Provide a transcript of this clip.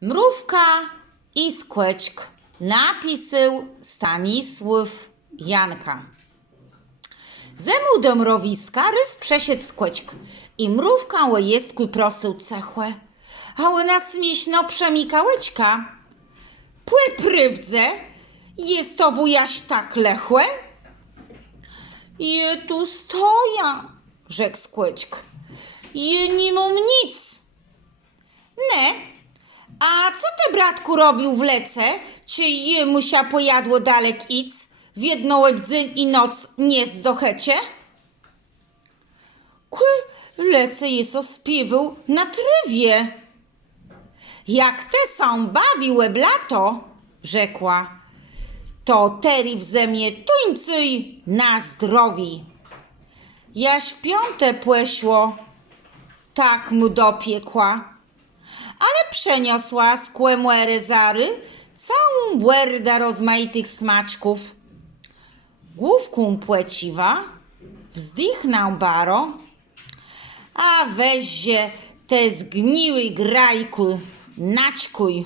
Mrówka i skłeczk. Napisał Stanisław Janka. Zemu do mrowiska rys przesiedł skłeczk i mrówka łejestku prosił cechłe. A ona śmieszno przemikałeczka. Płe prywdze, jest to bujaś tak lechłe? Je tu stoja, rzekł skłeczk. Je nie mam nic. Ne, a co ty, bratku, robił w lece? Czy jemu się pojadło dalek ic, w jedną dzień i noc nie zdochecie? Lece jest ospiewał na trywie. Jak te są bawiły blato, rzekła, to teri w zemie tuńcyj na zdrowi. Jaś w piąte płeśło, tak mu dopiekła. Ale przeniosła z kłemłery zary całą błerdę rozmaitych smaczków. Główką płeciwa wzdychnął baro, a weźzie te zgniły grajku, naćkuj.